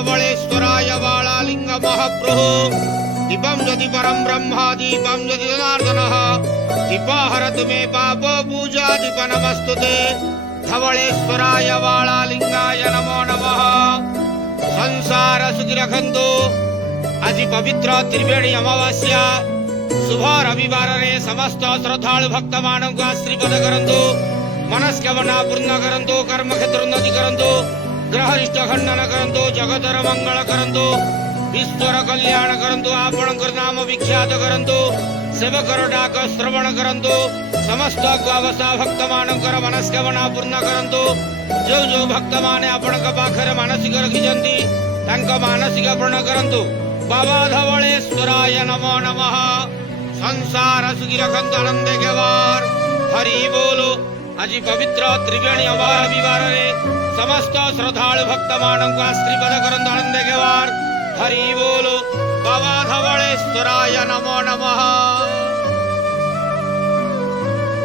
धवलेश्वराय बालालिंग महाप्रभु दीपं ज्योति परम ब्रह्म दीपं ज्योति जनार्दनः दीपाहरतु मे पाप पूजा दीप नमस्तुते धवलेश्वराय बालालिंगाय नमो नमः। संसार सुखी रखंतु। आज पवित्र त्रिवेणी अमावास्या शुभ रविवार रे समस्त श्रद्धालु भक्त मानव को आशीर्वाद करंतु, मनस्कामना पूर्ण करंतु, कर्म क्षेत्र उन्नति करंतु, ग्रह इष्ट खंडन करंतु, जगतर मंगल करंतु, विश्वर कल्याण करंतु, आपणकर नाम विख्यात करंतु, सेवकर डाक श्रवण करंतु, समस्त गोवसा भक्त मानकर मनस्कामना पूर्ण करंतु। जो जो भक्त माने आपणक पाखरे मानसिक रखिजंती तांका मानसिक पूर्ण करंतु। बाबा धवलेश्वराय नमो नमः। संसार सुखी रखंतु, आनंद केवार हरि बोलो। आज पवित्र त्रिवेणी रविवार रे समस्त श्रद्धालु भक्त मानव को आशीर्वाद करंतु, आनंद केवार हरि बोलो। बाबा धवलेश्वराय नमो नमः।